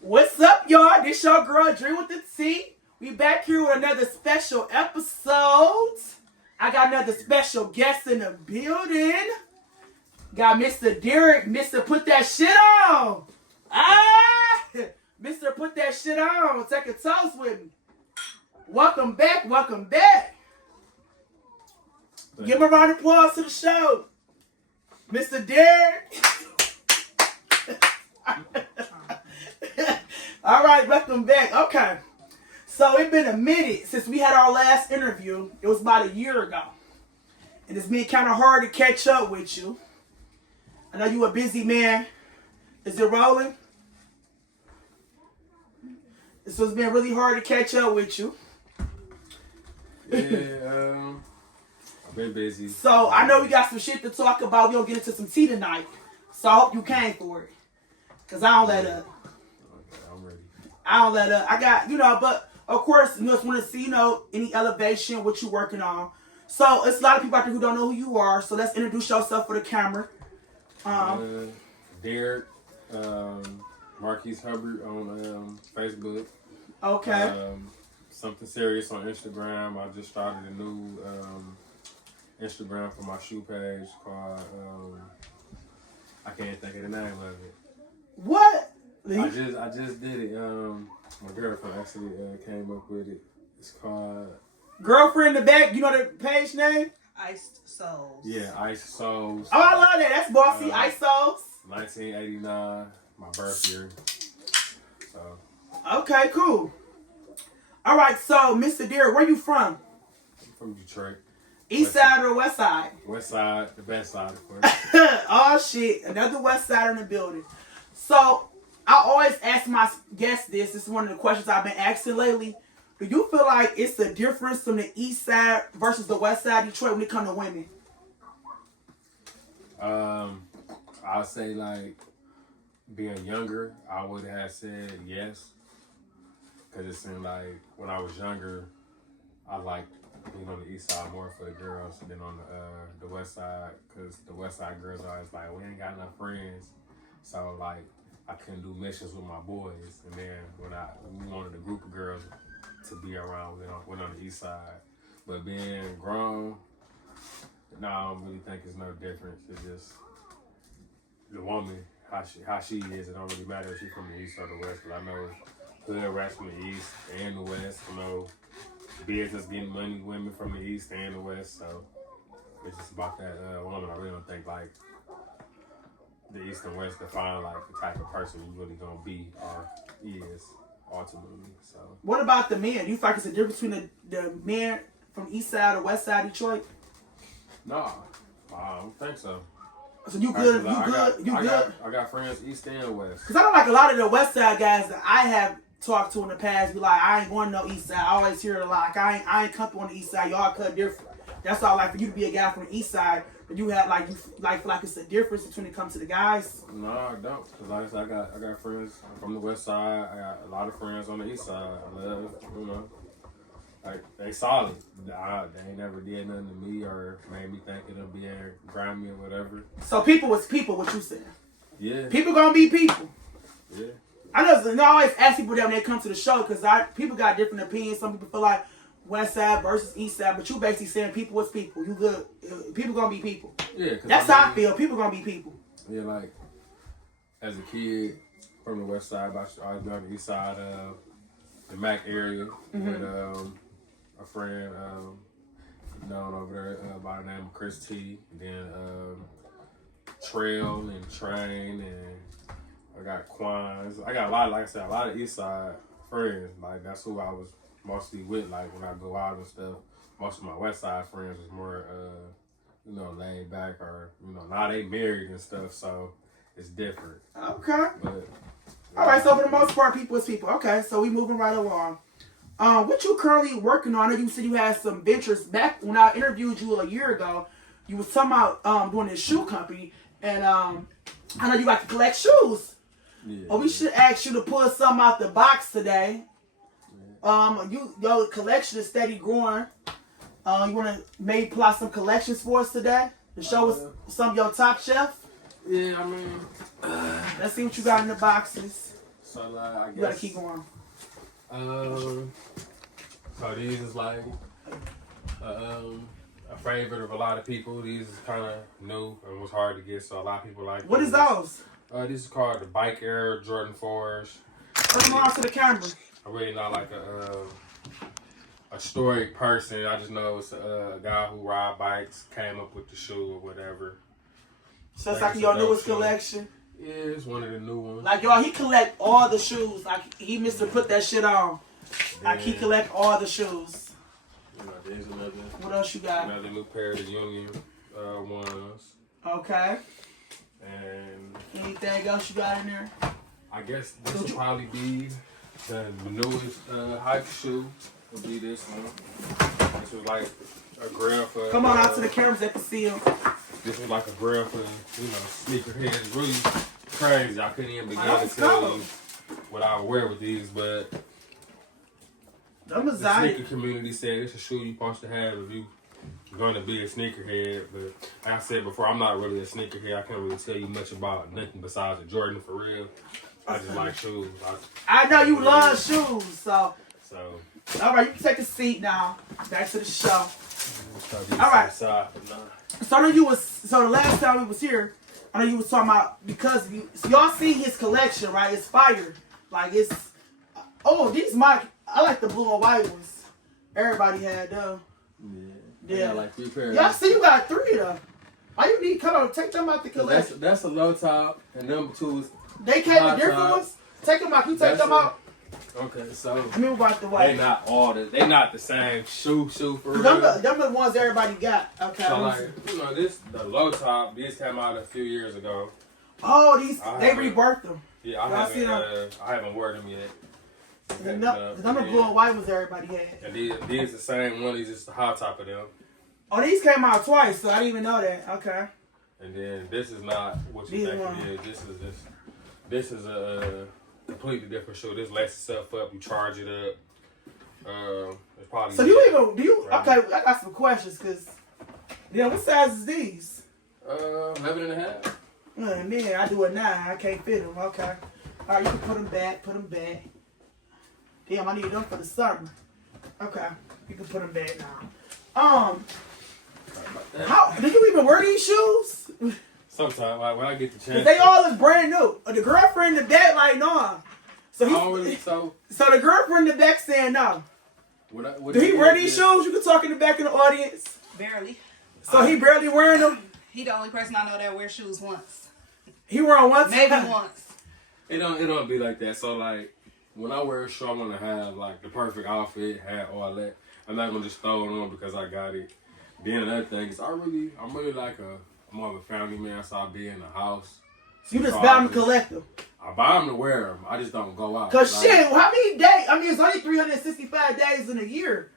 What's up, y'all? This your girl, Dream with the T. We back here with another special episode. I got another special guest in the building. Got Mr. Derek. Mr. Put That Shit On. Mr. Put That Shit On. Take a toast with me. Welcome back. Welcome back. Give him a round of applause to the show. Mr. Derek. All right, welcome back. Okay. So it's been a minute since we had our last interview. It was about a year ago. And it's been kind of hard to catch up with you. I know you a busy man. Is it rolling? So it's been really hard to catch up with you. Yeah, I've been busy. So I know we got some shit to talk about. We're going to get into some tea tonight. So I hope you came for it. Because I don't let up. Okay, I'm ready. I don't let up. I got, but of course, you just want to see, any elevation, what you working on. So it's a lot of people out there who don't know who you are. So let's introduce yourself for the camera. Derek, Marquise Hubbard on Facebook. Okay. Something Serious on Instagram. I just started a new Instagram for my shoe page called, I can't think of the name of it. What? I just did it. My girlfriend actually came up with it. It's called Girlfriend in the back. You know the page name? Iced Souls. Yeah, Ice Souls. Oh, I love that. That's bossy. Ice Souls. 1989, my birth year. So. Okay, cool. All right, so Mr. Derek, where you from? I'm from Detroit. East side or west side? West side, the best side, of course. Oh shit, another west side in the building. So I always ask my guests this. This is one of the questions I've been asking lately. Do you feel like it's the difference from the east side versus the west side of Detroit when it comes to women? I'll say like being younger, I would have said yes. Cause it seemed like when I was younger, I liked being on the east side more for the girls than on the west side. Cause the west side girls are always like, we ain't got enough friends. So like, I couldn't do missions with my boys. And then when we wanted a group of girls to be around, we went on the east side. But being grown, no, I don't really think it's no difference. It's just the woman, how she is. It don't really matter if she's from the east or the west. But I know hood rats from the east and the west. I know business getting money, women from the east and the west. So it's just about that woman. I really don't think like the east and west define like the type of person you really gonna be or is ultimately. So What about the men? Do you feel like it's a difference between the men from east side or west side of Detroit? no, I don't think so. So you good? I got friends east and west. Because I don't like a lot of the west side guys that I have talked to in the past be like, I ain't going to no east side. I always hear it a lot. Like, I ain't comfortable on the east side. Y'all cut different. That's why I like for you to be a guy from the east side. But you have like, feel like it's a difference between it comes to the guys. No, I don't. Cause like I said, I got friends from the west side. I got a lot of friends on the east side. I love, like they solid. They ain't never did nothing to me or made me think it'll be grimy or whatever. So people is people, what you saying? Yeah. People gonna be people. Yeah. I know. I always ask people that when they come to the show because people got different opinions. Some people feel like west side versus east side, but you basically saying people is people. You good? People gonna be people. Yeah. That's how I feel. People gonna be people. Yeah, like as a kid from the west side, I was on the east side of the Mac area with a friend known over there by the name of Chris T. Then Trail and Train, and I got Quans. I got a lot of east side friends. Like that's who I was mostly with. Like when I go out and stuff, most of my west side friends was more laid back or now they married and stuff, so it's different. Okay. But All right. So for the most part, people is people. Okay. So we moving right along. What you currently working on? I know you said you had some ventures back when I interviewed you a year ago. You was talking about doing this shoe company, and I know you like to collect shoes. yeah. Well, we should ask you to pull something out the box today. Your collection is steady growing. You want to maybe pull out some collections for us today to show us some of your top shelf? Yeah, I mean, Let's see what you got in the boxes. So like, I guess. You gotta keep going. So these is like a favorite of a lot of people. These is kind of new and was hard to get, so a lot of people like. What is those? This is called the Bike Air Jordan 4s. Bring them on to the camera. I'm really not like a storied person. I just know it's a guy who ride bikes, came up with the shoe or whatever. So it's like your newest collection. Yeah, it's one of the new ones. Like y'all, he collect all the shoes. Like he missed to put that shit on. Like he collect all the shoes. There's another. What else you got? Another new pair of the Union ones. Okay. And anything else you got in there? I guess this will probably be the newest hike shoe. Will be this one. This was like a grill for. Come on out to the cameras, they can see them. This was like a grill for sneakerheads. Really crazy. I couldn't even begin to tell you what I would wear with these, but the sneaker community said it's a shoe you're supposed to have if you're going to be a sneakerhead. But like I said before, I'm not really a sneakerhead. I can't really tell you much about nothing besides a Jordan for real. I just like shoes. I know you love shoes, so. All right, you can take a seat now. Back to the show. All right. So I know you was. So the last time we was here, I know you was talking about because y'all see his collection, right? It's fire. Like it's. Oh, these I like the blue and white ones. Everybody had them. Yeah. I got like 3 pairs. Y'all see you got 3 of them. Why you need? Come on, take them out the collection. That's a low top, and number 2 is. They came in different ones. Take them out. Can you take them out? Okay, so let me about the way. They not the same shoe for real. Them the ones everybody got. Okay. So like, the low top, these came out a few years ago. Oh, they rebirthed them. Yeah, I haven't worn them yet. Them the blue and white ones everybody had. And these the same one. These is the hot top of them. Oh, these came out twice, so I didn't even know that. Okay. And then this is not what you think it is. This is a completely different shoe. This lights itself up. You charge it up. It's probably. So do you? Okay, I got some questions because. Yeah, what size is these? 11 and a half. Man, I do a 9. I can't fit them. Okay. All right, you can put them back. Damn, I need them for the summer. Okay, you can put them back now. How do you even wear these shoes? Sometimes, like when I get the chance. They all is brand new. The girlfriend in the back like no. So the girlfriend in the back saying no. Do he wear these shoes? You can talk in the back of the audience. Barely. So he barely wearing them. He the only person I know that wears shoes once. He wear them once. Maybe once. It don't be like that. So like when I wear a shoe, I want to have like the perfect outfit, hat, all that. I'm not gonna just throw it on because I got it. Then another thing is I'm really like more of a family man, so I be in the house. So you just buy them to collect them? I buy them to wear them. I just don't go out. Cause shit, how many days? I mean, it's only 365 days in a year,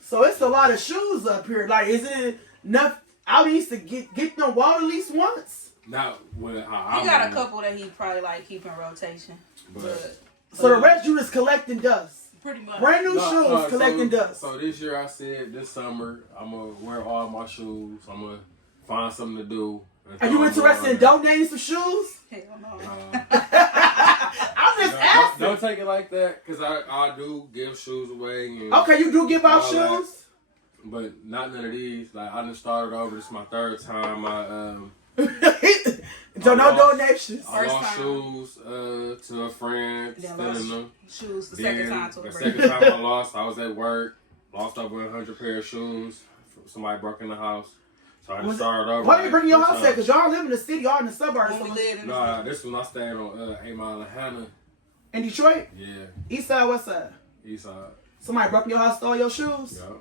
so it's a lot of shoes up here. Like, is it enough? I used to get them water at least once. Not when he got a couple that he probably like keep in rotation. But so the rest you just collecting dust. Pretty much. Brand new shoes collecting dust. So this year I said this summer I'm gonna wear all my shoes. I'm gonna find something to do. Are you interested in donating some shoes? Hell no. I'm just asking. Don't take it like that, because I do give shoes away. And okay, you do give out shoes? That, but not none of these. Like, I just started over. This is my 3rd time. So no donations. I lost shoes to a friend, stealing them. Shoes the second time to a friend. The second time I lost, I was at work, lost over 100 pair of shoes. Somebody broke in the house. So I just started over. Why you bring your house at? Because y'all live in the city, y'all in the suburbs. Nah, this one I stayed on 8 Mile and Hannah. In Detroit? Yeah. East side, west side? East side. Somebody broke in your house, stole your shoes? Yeah.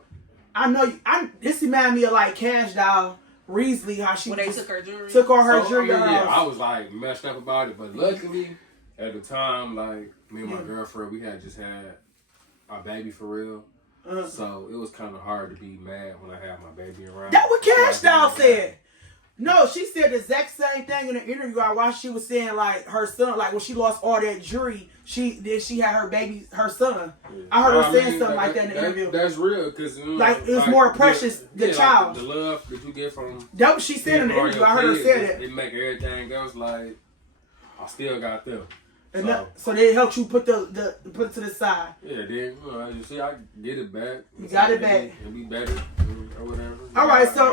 I know you. This reminded me of like Cash Doll Reesley, how she took her jewelry. Took all her jewelry. I was like messed up about it, but luckily at the time, like me and my girlfriend, we had just had our baby for real. So it was kind of hard to be mad when I had my baby around. That's what Cash Doll said. No, she said the exact same thing in the interview. I watched. She was saying like her son, like when she lost all that jewelry, she had her baby, her son. Yeah. I heard her saying something like that in the interview. That's real, because like it was more precious the child. Like, the love that you get from that what she said in the interview. I heard her say that. It make everything else like I still got them. So they helped you put put it to the side. Yeah, then you know, as you see, I get it back. You got it back. It'll be better or whatever. All right, so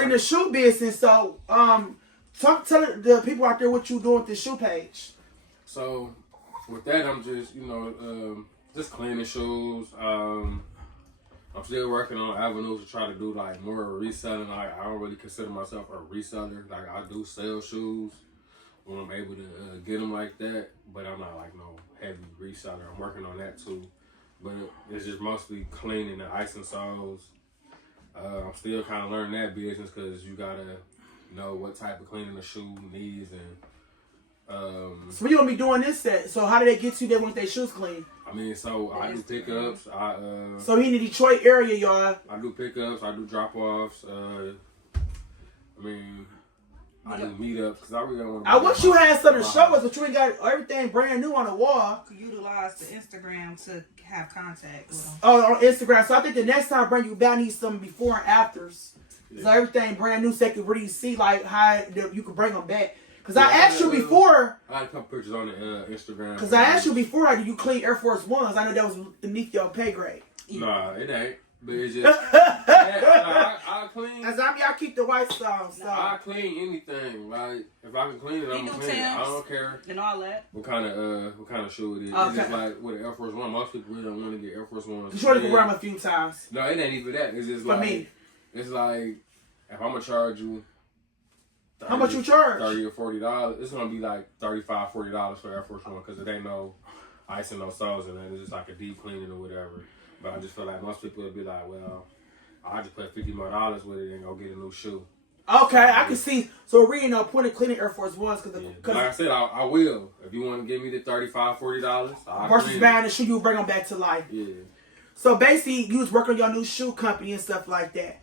in me. the shoe business, so tell the people out there what you doing with the shoe page. So with that, I'm just just cleaning shoes. I'm still working on avenues to try to do like more reselling. Like, I don't really consider myself a reseller. Like, I do sell shoes when I'm able to get them like that, but I'm not like no heavy reseller. I'm working on that too, but it's just mostly cleaning the icing soles. I'm still kind of learning that business because you gotta know what type of cleaning the shoe needs and. So we gonna be doing this set. So how do they get you there once their shoes clean? I mean, so I do pickups. So he in the Detroit area, y'all. I do pickups. I do drop offs. I do meetups because I really don't want to. I wish you had something to show us, but you ain't got everything brand new on the wall. Utilize the Instagram to have contact with them. Oh, on Instagram. So I think the next time I bring you back, I need some before and afters. So everything brand new, so they can really see like how you can bring them back. Because I asked you before. I had a couple pictures on the Instagram. Because I asked you before, do you clean Air Force Ones? I know that was beneath your pay grade. Nah, it ain't. But it's just. I clean. As I keep the white sauce. So. I clean anything. Like, if I can clean it, I'm gonna clean it. I don't care. And all that. What kind of shoe it is. Okay. It's just like with an Air Force One. Most people really don't want to get Air Force Ones. You sure can wear them a few times. No, it ain't even that. It's just For like. me. It's like, if I'm gonna charge you. How much you charge? $30 or $40. It's gonna be like $35, $40 for Air Force One because it ain't no ice and no soles in it. It's just like a deep cleaning or whatever. But I just feel like most people would be like, well, I just put $50 more with it and go get a new shoe. Okay, I can see. So we're in point of cleaning Air Force Ones because like I said, I will. If you want to give me the $35, $40, versus buying the shoe, you bring them back to life. Yeah. So basically, you was working on your new shoe company and stuff like that.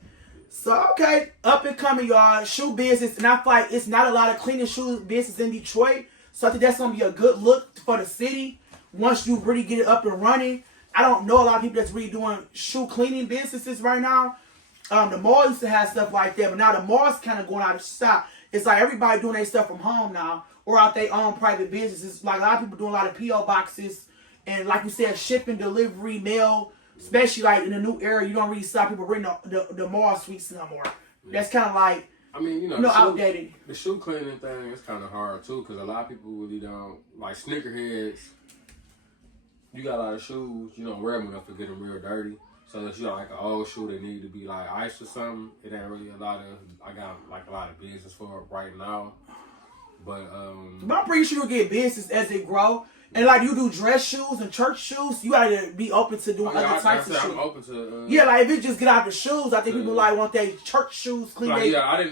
So, okay, up and coming, y'all. Shoe business. And I feel like it's not a lot of cleaning shoe business in Detroit. So I think that's going to be a good look for the city once you really get it up and running. I don't know a lot of people that's really doing shoe cleaning businesses right now. The mall used to have stuff like that, but now the mall's kind of going out of stock. It's like everybody doing their stuff from home now or out their own private businesses. Like a lot of people doing a lot of P.O. boxes and, like you said, shipping, delivery, mail. Especially like in the new era, you don't really stop people bring the mall suites no more. Yeah. That's kind of like, I mean, outdated. The shoe cleaning thing is kind of hard too because a lot of people really don't, like sneakerheads, you got a lot of shoes, you don't wear them enough to get them real dirty. So unless you got like an old shoe that need to be like ice or something, it ain't really I got like a lot of business for it right now. But I'm pretty sure you'll get business as it grow. And like you do dress shoes and church shoes, you gotta be open to doing other types of shoes. I'm open to. Yeah, like if you just get out the shoes, I think people like want their church shoes clean. Like, I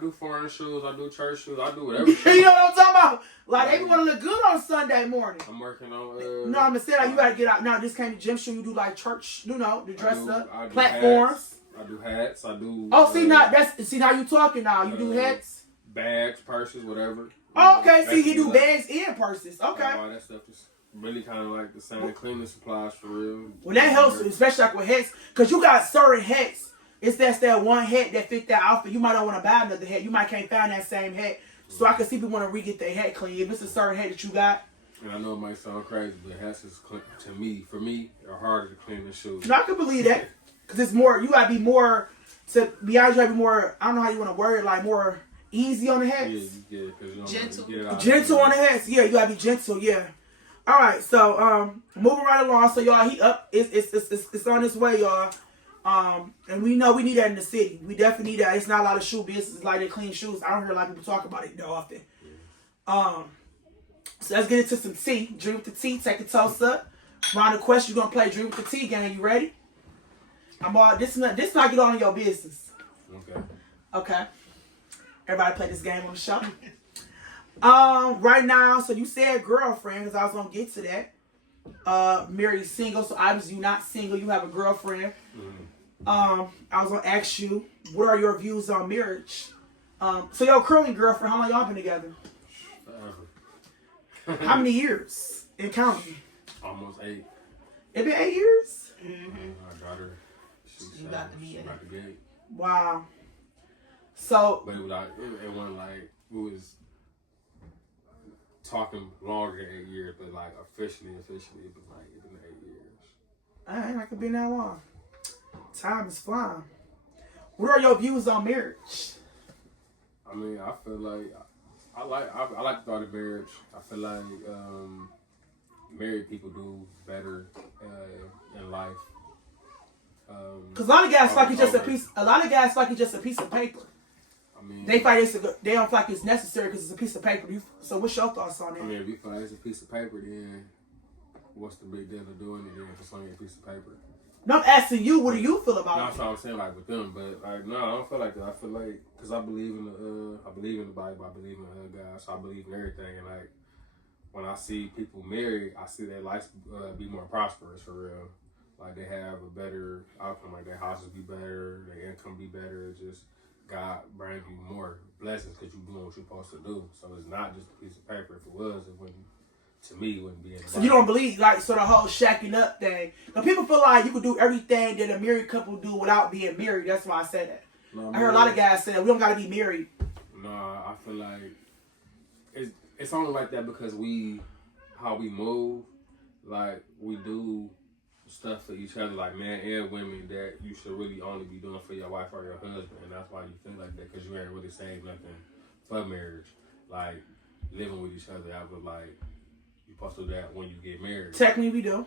do foreign shoes, I do church shoes, I do whatever. You know what I'm talking about? Like they want to look good on Sunday morning. I'm working on. No, I'm saying like you gotta get out. Now this can't be gym shoe. You do like church, the dress up platforms. I do hats. I do. Oh, see now you talking now. You do hats, bags, purses, whatever. Oh, okay. See, he do bags and purses. Okay. All that stuff is really kind of like the same cleaning supplies for real. Well, that helps, especially like with hats, because you got certain hats. It's that one hat that fit that outfit. You might not want to buy another hat. You might can't find that same hat. So I can see people want to re-get their hat clean. If it's a certain hat that you got. And I know it might sound crazy, but hats is, for me, are harder to clean than shoes. No, I can believe that. Because it's more, you got to be more, to be honest, you got to be more, I don't know how you want to word it, like more easy on the hats. Yeah, because you don't gentle. Get it out gentle on the hats. Yeah, you gotta be gentle. Yeah. All right. So moving right along. So y'all, he up. It's on its way, y'all. And we know we need that in the city. We definitely need that. It's not a lot of shoe businesses like they clean shoes. I don't hear a lot of people talk about it that often. So let's get into some tea. Drink with the tea. Take the toast up. Round of questions. You're gonna play drink with the tea game. You ready? This is not get on your business. Okay. Everybody play this game on the show. Right now, so you said girlfriend, because I was gonna get to that. Married, single, so obviously you're not single, you have a girlfriend. I was gonna ask you, what are your views on marriage? So your current girlfriend, how long y'all been together? Forever. How many years in counting? Almost 8. It been 8 years? I got her. She's about to be 8. Wow. So, but it was like it wasn't like it was talking longer than 8 years, but like officially, it's been 8 years. I could be that long. Time is flying. What are your views on marriage? I mean, I feel like I like the thought of marriage. I feel like married people do better in life. Because a lot of guys like it's just a piece. A lot of guys like it's just a piece of paper. I mean, they don't feel like it's necessary because it's a piece of paper. So what's your thoughts on it? I mean, if you feel like it's a piece of paper, then what's the big deal of doing it then if it's only a piece of paper? No, I'm asking you. What do you feel about no, it? that's what I'm saying, like with them. But like, no, I don't feel like that. I feel like because I believe in the Bible. I believe in God. So I believe in everything. And like when I see people married, I see their lives be more prosperous for real. Like they have a better outcome. Like their houses be better, their income be better. Just God brings you more blessings because you're doing what you're supposed to do. So it's not just a piece of paper. If it was, it wouldn't. To me, it wouldn't be in the Bible. So you don't believe like the whole shacking up thing? Now people feel like you could do everything that a married couple do without being married. That's why I said that. No, I heard a lot of guys say that we don't got to be married. No, I feel like it's only like that because how we move, like we do stuff for each other, like men and women, that you should really only be doing for your wife or your husband, and that's why you feel like that because you ain't really saying nothing for marriage, like living with each other. I was like, you're supposed to do that when you get married. Technically, we do.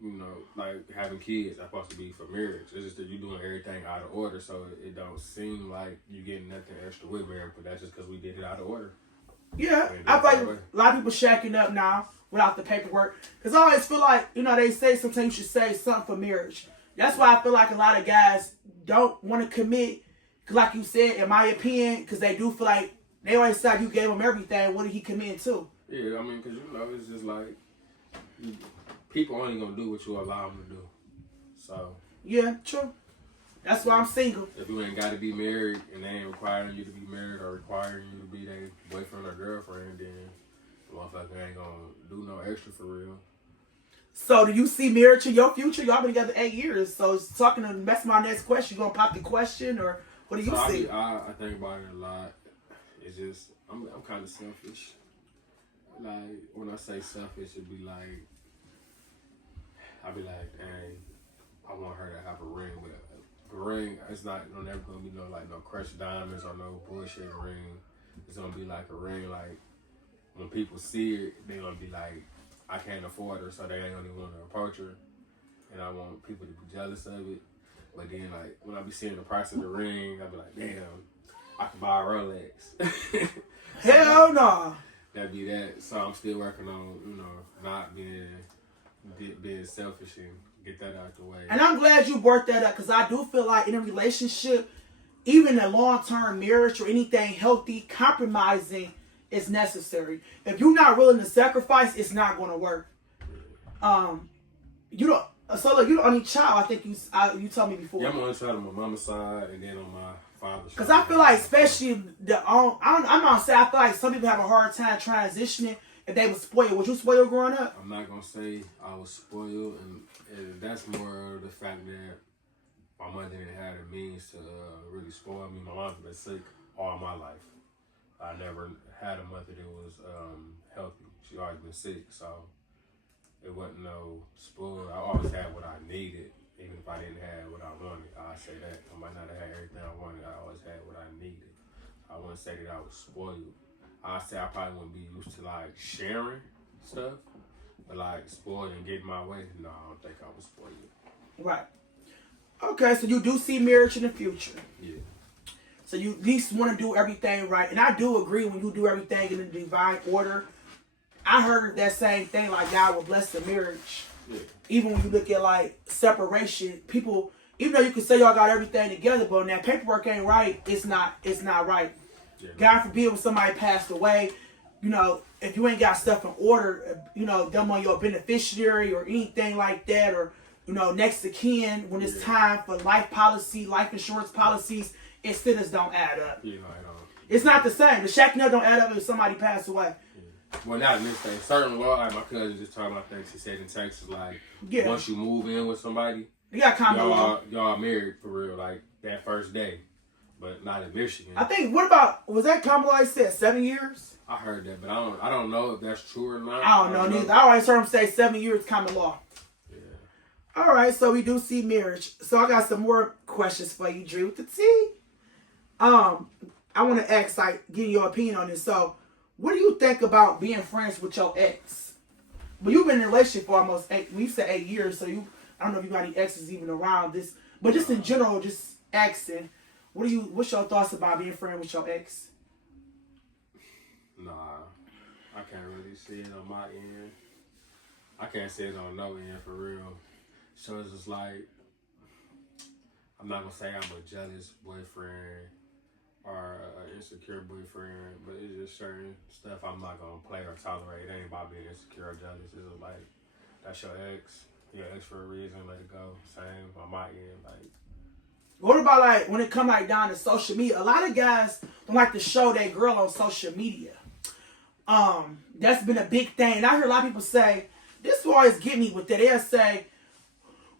You know, like having kids, that's supposed to be for marriage. It's just that you're doing everything out of order, so it don't seem like you getting nothing extra with marriage, but that's just because we did it out of order. Yeah, I feel like a lot of people shacking up now without the paperwork. Because I always feel like, they say sometimes you should say something for marriage. That's why I feel like a lot of guys don't want to commit. Because like you said, in my opinion, because they do feel like they always say you gave him everything. What did he commit to? Yeah, I mean, because, it's just like people only going to do what you allow them to do. So. Yeah, true. That's why I'm single. If you ain't got to be married and they ain't requiring you to be married or requiring you to be their boyfriend or girlfriend, then the motherfucker ain't gonna do no extra for real. So do you see marriage in your future? Y'all been together 8 years. So that's my next question. You gonna pop the question or what do you see? I think about it a lot. It's just I'm kind of selfish. Like when I say selfish, it'd be like I'd be like, dang, I want her to have a ring with a ring. It's not never gonna be no crushed diamonds or no bullshit ring. It's gonna be like a ring. Like when people see it, they gonna be like, I can't afford her, so they ain't gonna even want to approach her. And I want people to be jealous of it. But then like when I be seeing the price of the ring, I be like, damn, I can buy a Rolex. Hell no. That'd be that. So I'm still working on not being selfish and get that out the way. And I'm glad you brought that up because I do feel like in a relationship, even a long-term marriage or anything healthy, compromising is necessary. If you're not willing to sacrifice, it's not going to work. You're the only child. I think you told me before. Yeah, I'm the only child on my mama's side and then on my father's side. Because I feel like, especially I'm not saying I feel like some people have a hard time transitioning if they were spoiled. Was you spoiled growing up? I'm not gonna say I was spoiled, and that's more the fact that my mother didn't have the means to really spoil me. My mom's been sick all my life. I never had a mother that was healthy. She always been sick, so it wasn't no spoiled. I always had what I needed, even if I didn't have what I wanted. I say that I might not have had everything I wanted. I always had what I needed. I wouldn't say that I was spoiled. I say I probably wouldn't be used to like sharing stuff, but like spoiled and getting my way. No, I don't think I was spoiled. Right. Okay, so you do see marriage in the future. Yeah. So you at least want to do everything right. And I do agree when you do everything in the divine order. I heard that same thing, like God will bless the marriage. Yeah. Even when you look at like separation, people, even though you can say y'all got everything together, but when that paperwork ain't right, it's not right. Yeah. God forbid when somebody passed away, if you ain't got stuff in order, them on your beneficiary or anything like that, or next to kin, when it's time for life insurance policies, it still just don't add up. Yeah, I don't. It's not the same. The shacking up don't add up if somebody passed away. Yeah. Well, not in this thing. Certain law, like my cousin just talking about things. She said in Texas, like once you move in with somebody, you got common law. Y'all married for real, like that first day. but not in Michigan. I think. What about was that Kamala said 7 years? I heard that, but I don't know if that's true or not. I don't know neither. I always heard him say 7 years common law. Yeah. All right, so we do see marriage. So I got some more questions for you, Drew. To see. I want to ask, like, get your opinion on this. So, what do you think about being friends with your ex? Well, you've been in a relationship for almost 8. You said 8 years, so I don't know if you got any exes even around this, but just in general, just asking, what's your thoughts about being friends with your ex? Nah, I can't really see it on my end. I can't see it on no end for real. So it's just like, I'm not gonna say I'm a jealous boyfriend or an insecure boyfriend, but it's just certain stuff I'm not gonna play or tolerate. It ain't about being insecure or jealous. It's like, that's your ex for a reason, let it go. Same on my end, like. What about like when it come like down to social media? A lot of guys don't like to show their girl on social media. That's been a big thing. And I heard a lot of people say, this will always get me with that. They'll say,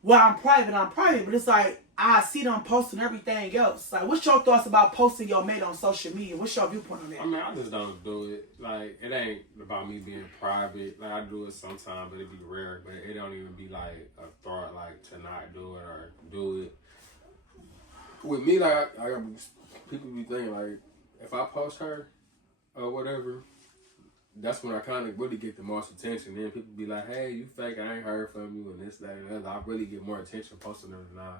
well, I'm private, but it's like, I see them posting everything else. Like, what's your thoughts about posting your mate on social media? What's your viewpoint on that? I mean, I just don't do it. Like, it ain't about me being private. Like, I do it sometimes, but it be rare. But it don't even be like a thought, like, to not do it or do it. With me, like, people be thinking, like, if I post her or whatever, that's when I kind of really get the most attention. Then people be like, hey, you fake, I ain't heard from you, and this, that, and the other. I really get more attention posting them than I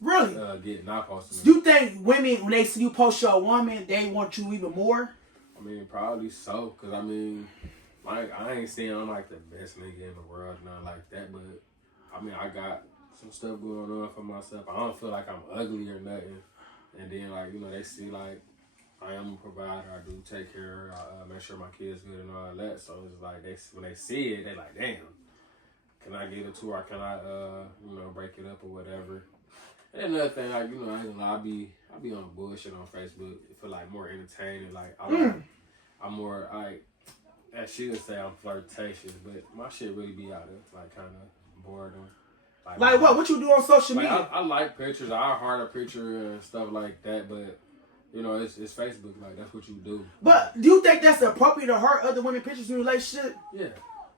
really? not posting them. You think women, when they see you post your woman, they want you even more? I mean, probably so. Because, I mean, I ain't saying I'm like the best nigga in the world, nothing like that. But, I mean, I got some stuff going on for myself. I don't feel like I'm ugly or nothing. And then, like, you know, they see, like, I am a provider. I do take care. I make sure my kids good and all that. So it's like when they see it, they like, damn. Can I give it to her? Or can I, break it up or whatever? And another thing, like, you know, I ain't gonna lie, I be on bullshit on Facebook for like more entertaining. Like I'm more like, as she would say, I'm flirtatious, but my shit really be out of like kind of boredom. Like what? What you do on social media? I like pictures. I heart a picture and stuff like that, but. You know, it's Facebook. Like, that's what you do. But do you think that's appropriate to hurt other women pictures in a relationship? Yeah.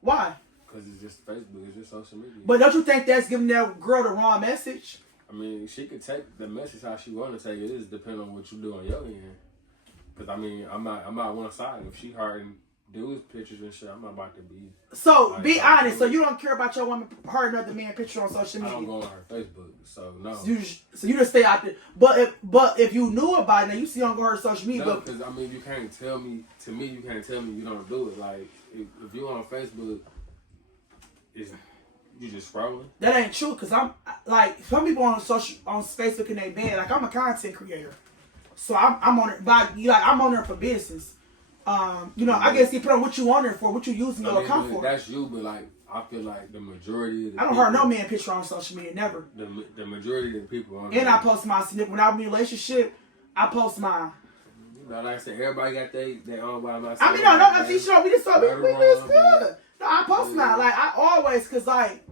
Why? Because it's just Facebook. It's just social media. But don't you think that's giving that girl the wrong message? I mean, she could take the message how she want to take it. It just depends on what you do on your end. Because, I mean, I'm not one side. If she hurting dudes pictures and shit, I'm not about to be. So, like, be honest. So, you don't care about your woman hurting another man picture on social media? I don't go on her Facebook. So, no. So you just stay out there. But if you knew about it, now you see on her social media. No, because, I mean, you can't tell me, you can't tell me you don't do it. Like, if you on Facebook, you just scrolling? That ain't true, because I'm, like, some people on Facebook and they banned. Like, I'm a content creator. So I'm on it, but I'm on there for business. I guess you put on what you on there for, what you using your account for. That's you, but like I feel like the majority of the I don't hurt no man picture on social media, never. The majority of the people on and I post my significant. When I'm in a relationship, I post mine. Like I said, everybody got their own by myself. I mean, no, we just it's good. No, I post mine. Like I always, cause like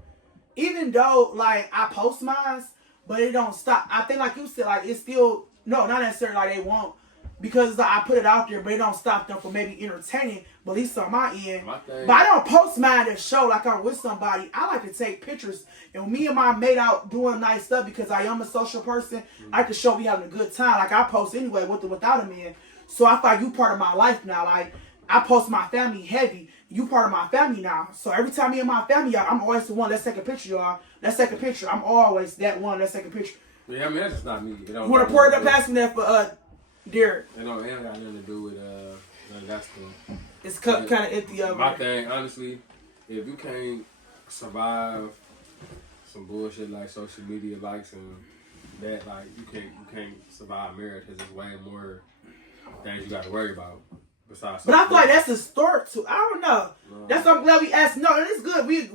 even though like I post mine, but it don't stop. I think like you said, like it's still not necessarily like they won't. Because like, I put it out there, but it don't stop them from maybe entertaining, but at least on my end. But I don't post mine to show like I'm with somebody. I like to take pictures. And me and my mate out doing nice stuff because I am a social person. I like to show we having a good time. Like I post anyway with or without a man. So I feel like you part of my life now. Like I post my family heavy. You part of my family now. So every time me and my family out, I'm always the one. Let's take a picture, y'all. Let's take a picture. I'm always that one. Let's take a picture. Yeah, I mean that's just not me. You want to pour it up past me there for Derek. It don't got nothing to do with that's the. It's kind of empty over. My thing, honestly, if you can't survive some bullshit like social media likes and that, like you can't survive marriage because there's way more things you got to worry about besides. But I feel like that's a start to. I don't know. No. That's why I'm glad we asked. No, it's good. We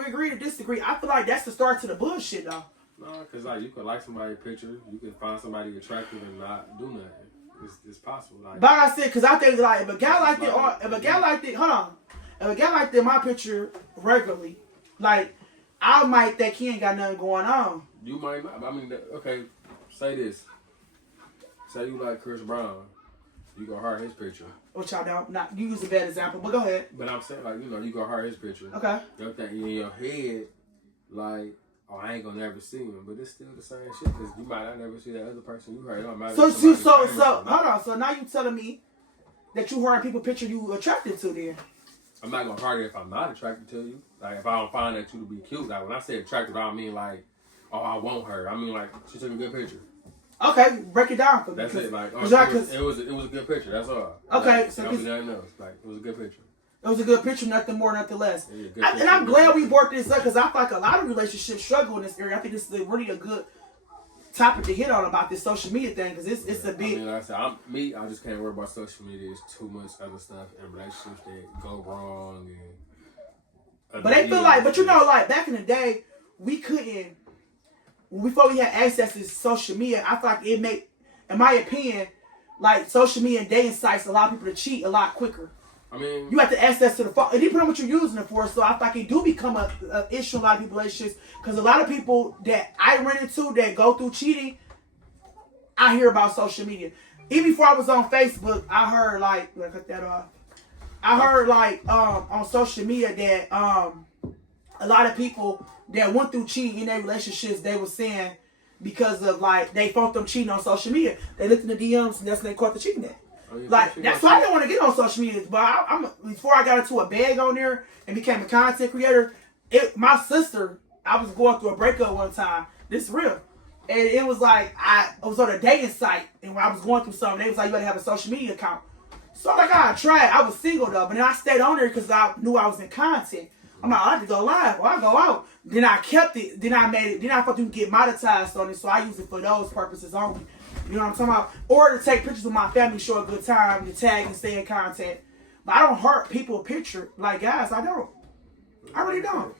agree to disagree. I feel like that's the start to the bullshit though. No, because like you could like somebody's picture, you can find somebody attractive and not do nothing. It's possible. Like, but like I said, because I think like if a guy like that, my picture regularly, like I might think he ain't got nothing going on. You might not. I mean, okay, say this. say you like Chris Brown, you go heart his picture. Which I don't. Not you use a bad example, but go ahead. But I'm saying, like, you know, you go heart his picture. Okay. You're thinking in your head, like, oh, I ain't gonna never see him, but it's still the same shit because you might not never see that other person you heard. Hold on. So now you telling me that you heard people picture you attracted to then? I'm not gonna heart it if I'm not attracted to you. Like, if I don't find that you to be cute. Like, when I say attracted, I don't mean like, oh, I want her. I mean like, she took a good picture. Okay, break it down for me. That's it. Like, oh, it was a good picture. That's all. Okay, like, so nothing else. Like, it was a good picture. It was a good picture, nothing more, nothing less. Yeah, and I'm glad we brought this up because I feel like a lot of relationships struggle in this area. I think this is really a good topic to hit on about this social media thing because it's a big. I mean, like I said, I just can't worry about social media. There's too much other stuff in relationships that go wrong. And but they feel like, but you know, like back in the day, we couldn't. Before we had access to social media, I feel like it made, in my opinion, like social media and dating sites allow people to cheat a lot quicker. I mean, you have to access to the phone. It depends on what you're using it for. So I feel like it do become an issue in a lot of people's relationships because a lot of people that I run into that go through cheating, I hear about social media. Even before I was on Facebook, I heard like, cut that off. I heard like on social media that a lot of people that went through cheating in their relationships, they were saying because of like they felt them cheating on social media. They looked in the DMs and that's when they caught the cheating at. Like that's why I didn't want to get on social media. But I'm before I got into a bag on there and became a content creator. My sister, I was going through a breakup one time. This is real, and it was like I was on a dating site, and when I was going through something, they was like, "You gotta have a social media account." So I'm like, I tried. I was single though, but then I stayed on there because I knew I was in content. I'm like, I have to go live or I go out. Then I kept it. Then I made it. Then I thought you could get monetized on it, so I use it for those purposes only. You know what I'm talking about? Or to take pictures of my family, show a good time, to tag and stay in contact. But I don't hurt people a picture. Like, guys, I don't. I really don't.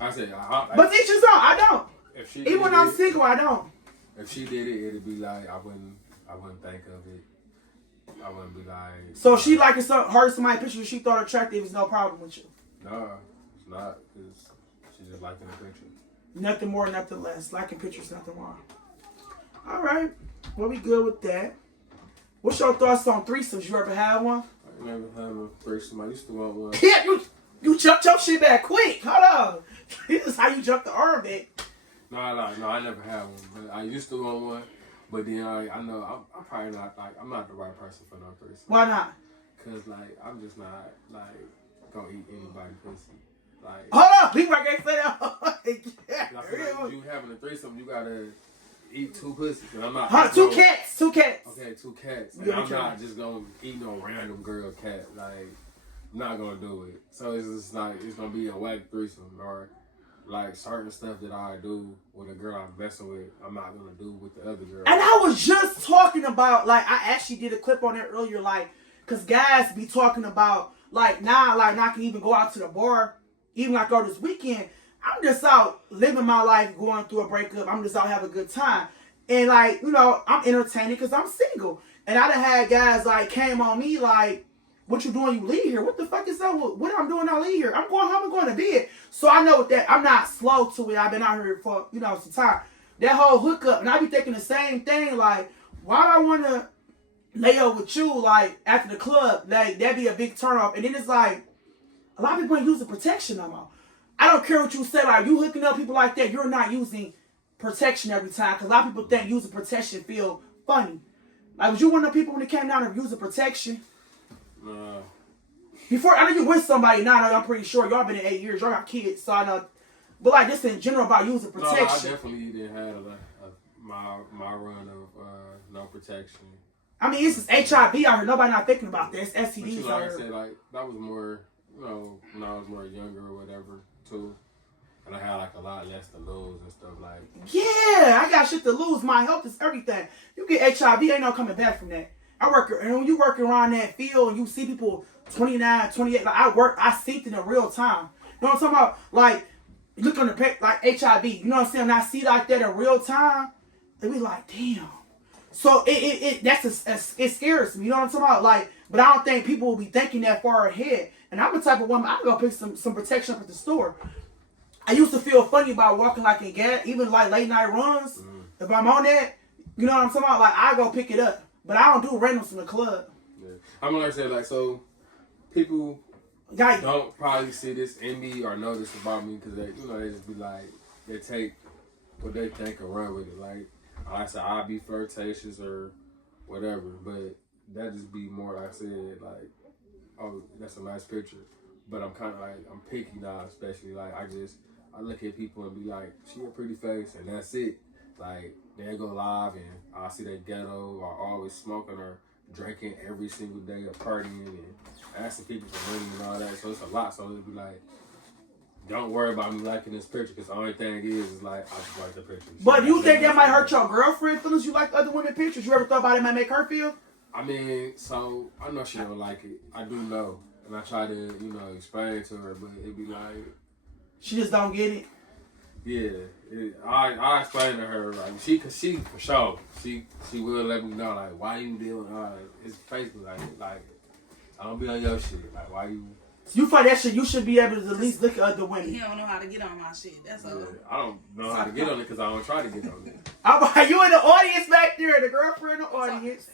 I said, but each his own. I don't. Even when I'm single, I don't. If she did it, it'd be like I wouldn't think of it. I wouldn't be like. So if she like her somebody's picture she thought attractive, it's no problem with you. No, it's not. Cause she just liking the picture. Nothing more, nothing less. Liking pictures, nothing wrong. All right. Well, we good with that. What's your thoughts on threesomes? You ever had one? I never had a threesome. I used to want one. Yeah, you jumped your shit back quick. Hold on. This is how you jump the arm back. No, I never had one. But I used to want one. But then I know I'm probably not like I'm not the right person for no threesome. Why not? Cause like I'm just not like gonna eat anybody's pussy. Like hold on, people can't say that. Like you having a threesome, you gotta eat two pussies. And I'm not. Two cats. Okay, two cats. And I'm not just gonna eat no random girl cat. Like I'm not gonna do it. So it's just like it's gonna be a whack threesome or. Like certain stuff that I do with a girl I'm messing with, I'm not gonna do with the other girl. And I was just talking about, like, I actually did a clip on it earlier, like, cause guys be talking about, like, now I can even go out to the bar, even like go this weekend. I'm just out living my life, going through a breakup. I'm just out having a good time, and like, you know, I'm entertaining cause I'm single. And I done had guys like came on me like, what you doing? You leave here? What the fuck is that? What I'm doing? I leave here. I'm going home. I'm going to bed. So I know that I'm not slow to it. I've been out here for some time. That whole hookup, and I be thinking the same thing. Like, why do I want to lay up with you? Like after the club, like that'd be a big turnoff. And then it's like a lot of people ain't using protection no more. I don't care what you say. Like you hooking up people like that, you're not using protection every time. Cause a lot of people think using protection feel funny. Like was you one of the people when it came down to using protection? Before, I know you with somebody now, I'm pretty sure. Y'all been in 8 years. Y'all got kids, so I know. But like just in general about using protection. No, I definitely didn't have my run of no protection. I mean, it's just HIV out here. Nobody not thinking about this. STDs but you know, out like here. I said, like that was more, when I was more younger or whatever too. And I had like a lot less to lose and stuff like. Yeah, I got shit to lose. My health is everything. You get HIV, ain't no coming back from that. And when you work around that field and you see people 29, 28, like I see it in real time. You know what I'm talking about? Like, you look on the page, like HIV, you know what I'm saying? When I see like that in real time, they be like, damn. So it scares me, you know what I'm talking about? Like, but I don't think people will be thinking that far ahead. And I'm the type of woman, I can go pick some protection up at the store. I used to feel funny about walking like in gas, even like late night runs. If I'm on that, You know what I'm talking about? Like, I go pick it up. But I don't do randoms in the club. Yeah. I'm gonna say, like, so people Like, don't probably see this in me or know this about me because they, you know, they just be like, they take what they think and run with it. Like I said, I'll be flirtatious or whatever, but that just be more, like I said, like, oh, that's a nice picture. But I'm kind of like, I'm picky now, especially. Like, I look at people and be like, she a pretty face, and that's it. Like, they go live and I see that ghetto or always smoking or drinking every single day or partying and asking people for money and all that. So it's a lot. So it'd be like, don't worry about me liking this picture because the only thing is like, I just like the picture. But you think that might hurt your girlfriend feelings? You like other women pictures? You ever thought about it might make her feel? I mean, so I know she don't like it. I do know. And I try to, you know, explain to her, but it'd be like... She just don't get it? Yeah. I explain to her, like, cause she, for sure, she will let me know, like, why you doing, it's Facebook, like, I don't be on your shit, like, why you... You find that shit, you should be able to at least look at other women. He don't know how to get on my shit. That's all. I don't know how to get on it because I don't try to get on it. You in the audience back there, the girlfriend in the audience.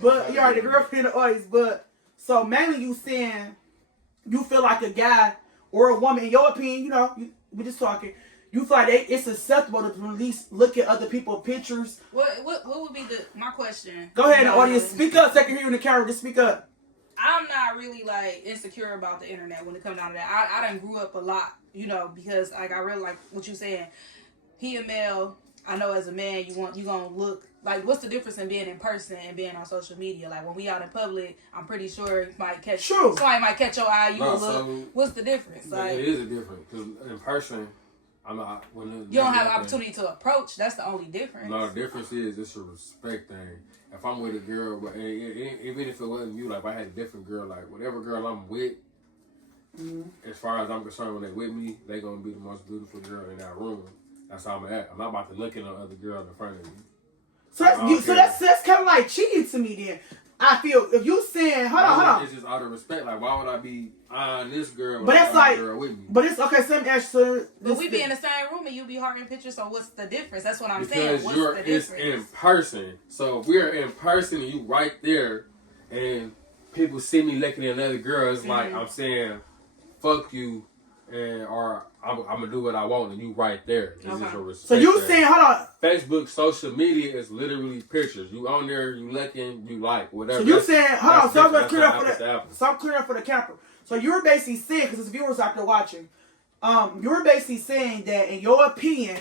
But, you're right, the girlfriend in the audience. But, so mainly you saying you feel like a guy or a woman, in your opinion, you know, we're just talking, you feel like it's acceptable to at least look at other people's pictures. What would be my question? Go ahead, the audience. Speak up, so I can hear you in the camera. Just speak up. I'm not really like insecure about the internet when it comes down to that. I done grew up a lot, you know, because like I really like what you saying. He a male. I know as a man you gonna look like, what's the difference in being in person and being on social media? Like when we out in public, I'm pretty sure it might catch somebody might catch your eye. You look. So, what's the difference? Like, it is a difference because in person, I'm not. You don't have an opportunity to approach. That's the only difference. No, the difference is it's a respect thing. If I'm with a girl, but even if it wasn't you, like if I had a different girl, like whatever girl I'm with, as far as I'm concerned, when they with me, they gonna be the most beautiful girl in that room. That's how I'm at. I'm not about to look at no other girl in front of me. So that's kind of like cheating to me. Then I feel if you saying hold on, it's just out of respect. Like why would I be eyeing this girl? But it's like, girl with me? But it's okay. Some actually, but we be in the same room and you be hearting pictures. So what's the difference? That's what I'm saying. Because what's the difference? It's in person. So if we're in person and you right there, and people see me looking at another girl, it's like I'm saying, "Fuck you," or I'm gonna do what I want, and you right there. It's just a respect. So you saying, hold on? Facebook, social media is literally pictures. You on there, you looking, you like whatever. So you saying, hold on? So I'm gonna clear up for the camera. So you're basically saying, because there's viewers out there watching, you're basically saying that in your opinion,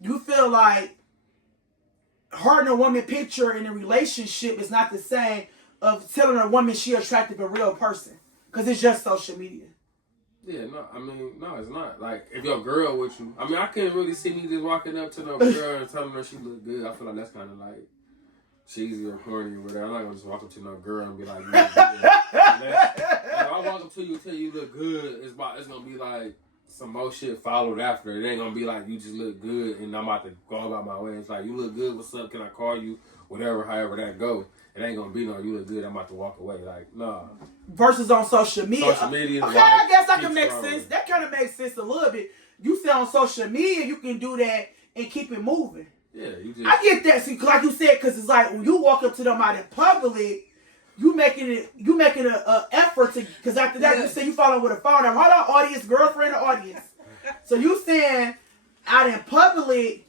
you feel like hurting a woman picture in a relationship is not the same of telling a woman she attractive a real person, because it's just social media. Yeah, no, I mean, no, it's not. Like, if your girl with you, I mean, I can't really see me just walking up to no girl and telling her she look good. I feel like that's kind of like cheesy or corny or whatever. I'm not gonna just walk up to no girl and be like, you look good. If I walk up to you and tell you look good, it's gonna be like some more shit followed after. It ain't gonna be like you just look good and I'm about to go about my way. It's like, you look good, what's up, can I call you? Whatever, however that go. It ain't gonna be no, you look good, I'm about to walk away. Like, nah. Versus on social media. Social media. Okay, I guess that can make sense. That kind of makes sense a little bit. You say on social media, you can do that and keep it moving. Yeah, you just. I get that. See, like you said, because it's like when you walk up to them out in public, you making an effort to. Because after that, you say you follow with a phone. Hold on, audience, girlfriend, audience. So you saying out in public.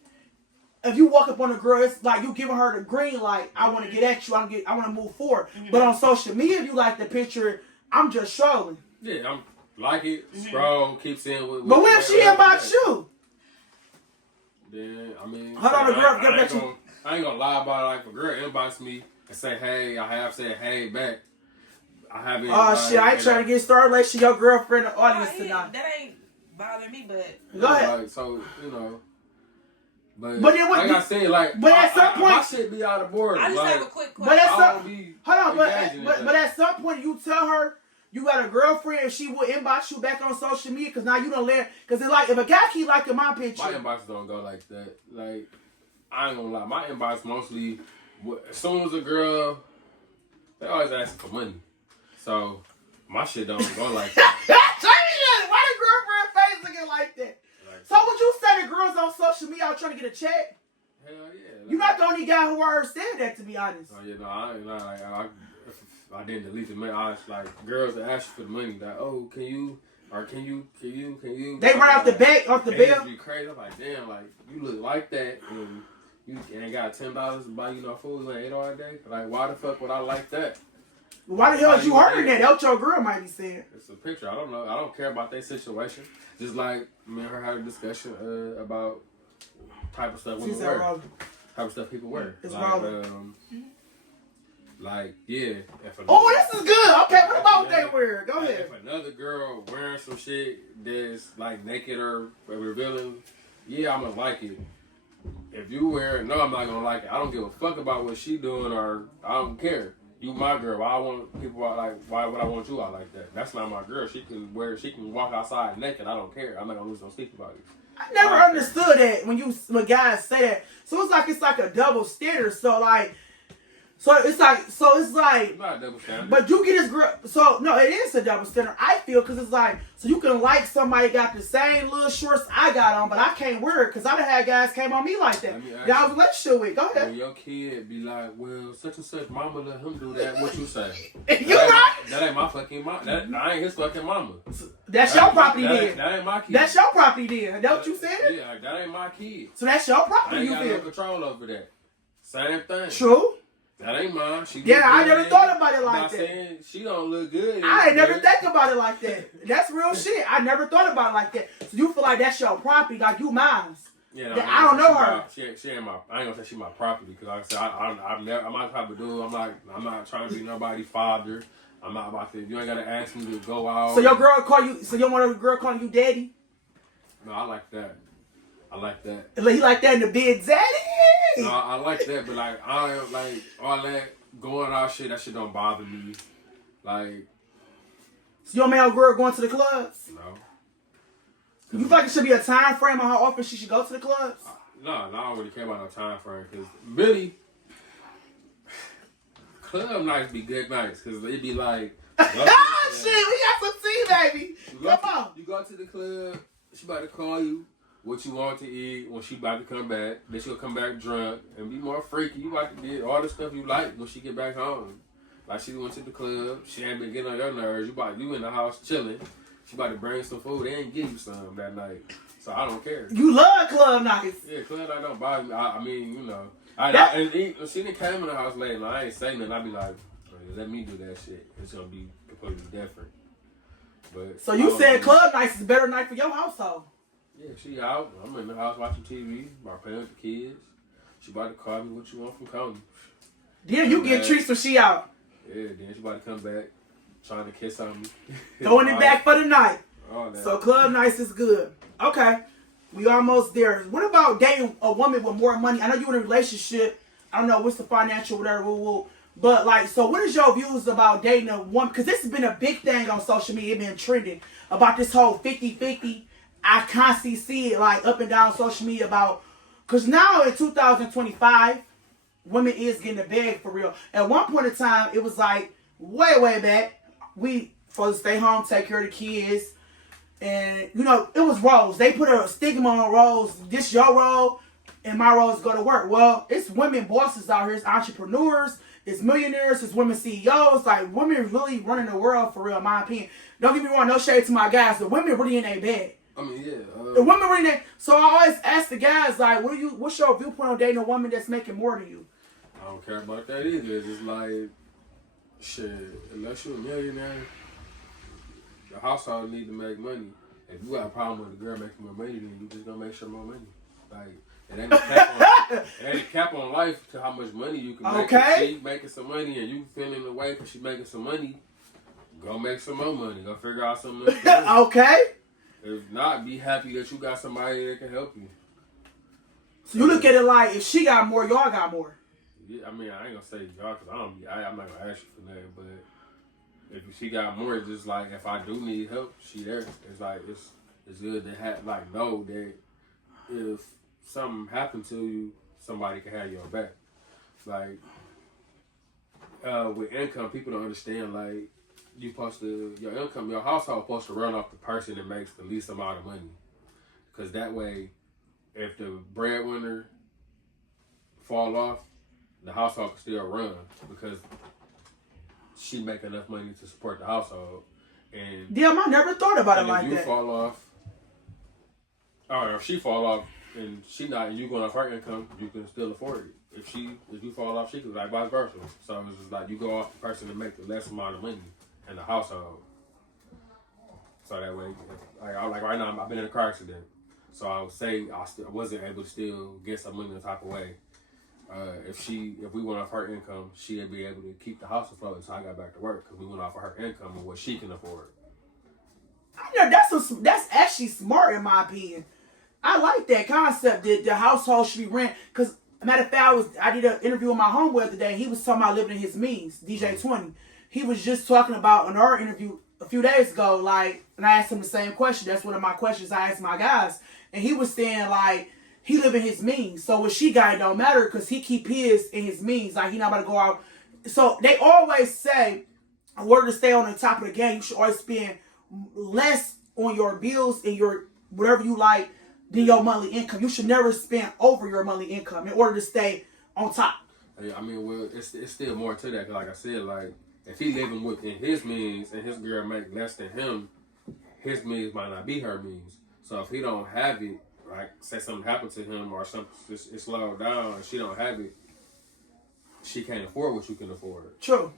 If you walk up on a girl, it's like you giving her the green light. I want to get at you. I want to move forward. But on social media, if you like the picture, I'm just strolling. Yeah, I'm like it, scroll, keep seeing what. But what if she about you? Then I mean, hold on, the girl, I ain't gonna lie about it. Like if a girl inbox me and say hey, I have said hey back. I haven't. Oh shit! I ain't trying to get started like she your girlfriend in the audience tonight. That ain't bothering me, but go ahead. Like, so you know. But then what, like I said, like, but at some point, my shit be out of border. I just like, have a quick question. But at some point, you tell her you got a girlfriend, if she will inbox you back on social media, because now you don't let, because it's like, if a guy keep liking my picture. My inbox don't go like that. Like, I ain't gonna lie. My inbox mostly, as soon as a girl, they always asking for money. So, my shit don't go like that. Why the girlfriend face looking like that? So would you say the girls on social media are trying to get a check? Hell yeah. Like, You're not the only guy who ever said that, to be honest. Oh yeah, no, I ain't like I didn't delete the money. I was like, girls that ask you for the money, like, oh, can you? They run off the back, off the bill. Be crazy. I'm like, damn, like you look like that, and you ain't got $10 to buy you no food. You ain't ate all day. Like, why the fuck would I like that? Why the hell is you hearing that? That's what your girl might be saying. It's a picture. I don't know. I don't care about their situation. Just like me and her had a discussion about type of stuff women wear. Type of stuff people wear. It's like, yeah. Oh, this is good. Okay, what about what they wear? Go ahead. If another girl wearing some shit that's like naked or revealing, yeah, I'm gonna like it. If you wear it, no, I'm not gonna like it. I don't give a fuck about what she doing, or I don't care. You my girl. Why I want people out like? Why would I want you out like that? That's not my girl. She can walk outside naked. I don't care. I'm not gonna lose no sleep about it. I never understood that when guys say that. So it's like a double standard. So it's like, not a double standard. But you get this girl. So no, it is a double standard. I feel because it's like, so you can like somebody got the same little shorts I got on, but I can't wear it because I done had guys came on me like that. That I was in a relationship with. Go ahead. When your kid be like, well, such and such, mama let him do that. What you say? You right? That ain't my fucking mama. I ain't his fucking mama. That's your property then. That ain't my kid. That's your property then. That what you said? Yeah, that ain't my kid. So that's your property. I ain't you got feel? no control over that. Same thing. True. That ain't mine. I never thought about it like that. Saying she don't look good. I ain't never think about it like that. That's real shit. I never thought about it like that. So you feel like that's your property, like you mine. Yeah, no, I don't know her. She ain't my. I ain't gonna say she my property because like I said, I'm not type of dude. I'm not trying to be nobody's father. I'm not about to. You ain't gotta ask me to go out. So your girl call you. So you want a girl calling you daddy? No, I like that. I like that. He like that in the bed, daddy. No, I like that, but like I don't like all that going out shit. That shit don't bother me. Like, so your man girl going to the clubs? No. You feel like it should be a time frame on how often she should go to the clubs? No, I don't really care about no time frame because really, club nights be good nights because it be like. Shit, we got some tea, baby. Come on. You go to the club. She about to call you. What you want to eat when she about to come back. Then she'll come back drunk and be more freaky. You about to get all the stuff you like when she get back home. Like she went to the club. She ain't been getting on your nerves. You in the house chilling. She about to bring some food. They ain't give you some that night. So I don't care. You love club nights. Yeah, club night don't bother me. I mean, you know. She didn't came in the house late and I ain't saying nothing. I be like, let me do that shit. It's going to be completely different. But so you said club nights is a better night for your household? Yeah, she out. I'm in the house watching TV. My parents, the kids. She about to call me. What you want from Coney? Then you get treats when she out. Yeah, then she about to come back, trying to kiss on me. Throwing it back for the night. All that. So club nights is good. Okay, we almost there. What about dating a woman with more money? I know you in a relationship. I don't know what's the financial whatever. But like, so what is your views about dating a woman? Because this has been a big thing on social media. It's been trending about this whole 50-50. I constantly see it like up and down social media about, because now in 2025, women is getting the bag for real. At one point in time, it was like way back, we supposed to stay home, take care of the kids, and you know, it was roles. They put a stigma on roles. This your role, and my role is go to work. Well, it's women bosses out here, it's entrepreneurs, it's millionaires, it's women CEOs. Like women really running the world for real, in my opinion. Don't get me wrong, no shade to my guys, but women really in their bag. I mean, yeah. The women really there. So I always ask the guys, like, what's your viewpoint on dating a woman that's making more than you? I don't care about that either. It's just like, shit, unless you're a millionaire, the household need to make money. If you got a problem with a girl making more money, then you just gonna make sure more money. Like, it ain't a cap on life to how much money you can make. Okay. If she making some money and you feeling the way because she making some money, go make some more money. Go figure out something else. Okay. If not, be happy that you got somebody that can help you. So you look at it like, if she got more, y'all got more. Yeah, I mean, I ain't gonna say y'all because I'm not gonna ask you for that. But if she got more, it's just like if I do need help, she there. It's like it's good to have know that if something happened to you, somebody can have your back. Like with income, people don't understand like. Your income, your household supposed to run off the person that makes the least amount of money. Because that way, if the breadwinner fall off, the household can still run because she make enough money to support the household. And damn, I never thought about it like if you that. fall off, or if she fall off and she not, and you going off her income, you can still afford it. If you fall off, she could, like vice versa. So it's just like you go off the person to make the less amount of money in the household. So that way, like right now, I've been in a car accident. So I would say I wasn't able to still get some money the type of way. If we went off her income, she'd be able to keep the house afloat until I got back to work because we went off of her income and what she can afford. I know that's actually smart in my opinion. I like that concept that the household should be rent. Because matter of fact, I did an interview with my homeboy the other day. He was talking about living in his means, DJ 20. He was just talking about in our interview a few days ago, like, and I asked him the same question. That's one of my questions I asked my guys, and he was saying like he live in his means. So what she got, it don't matter because he keep his in his means. Like he not about to go out. So they always say, in order to stay on the top of the game, you should always spend less on your bills and your whatever you like than your monthly income. You should never spend over your monthly income in order to stay on top. I mean, well, it's still more to that. Cause like I said, like if he living within his means and his girl make less than him, his means might not be her means. So if he don't have it, like say something happened to him or something it slowed down and she don't have it, she can't afford what you can afford. True.